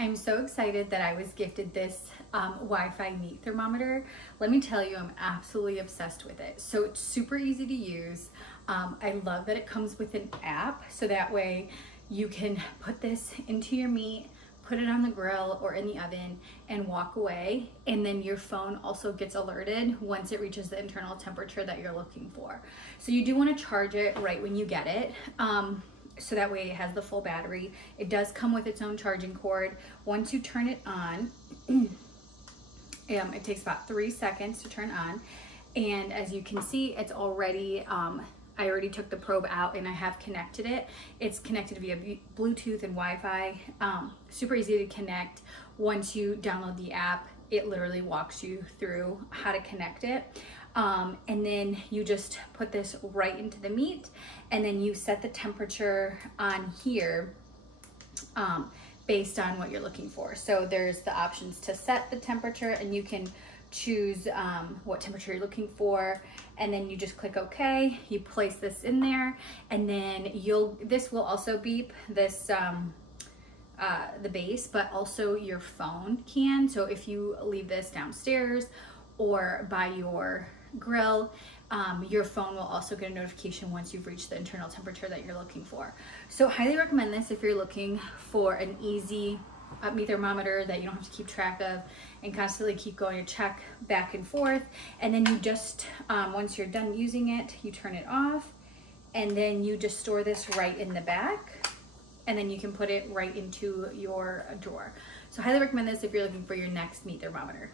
I'm so excited that I was gifted this Wi-Fi meat thermometer. Let me tell you, I'm absolutely obsessed with it. So it's super easy to use. I love that it comes with an app, so that way you can put this into your meat, put it on the grill or in the oven and walk away, and then your phone also gets alerted once it reaches the internal temperature that you're looking for. So you do want to charge it right when you get it, so that way it has the full battery. It does come with its own charging cord. Once you turn it on, it takes about 3 seconds to turn on, and as you can see, it's already I already took the probe out and I have connected it. It's connected via Bluetooth and Wi-Fi. Super easy to connect. Once you download the app, it literally walks you through how to connect it. And then you just put this right into the meat, and then you set the temperature on here based on what you're looking for. So there's the options to set the temperature, and you can choose what temperature you're looking for, and then you just click OK. You place this in there, and then this will also beep this the base, but also your phone can. So if you leave this downstairs or by your grill, your phone will also get a notification once you've reached the internal temperature that you're looking for. So highly recommend this if you're looking for an easy meat thermometer that you don't have to keep track of and constantly keep going to check back and forth. And then you just, once you're done using it, you turn it off, and then you just store this right in the back, and then you can put it right into your drawer. So highly recommend this if you're looking for your next meat thermometer.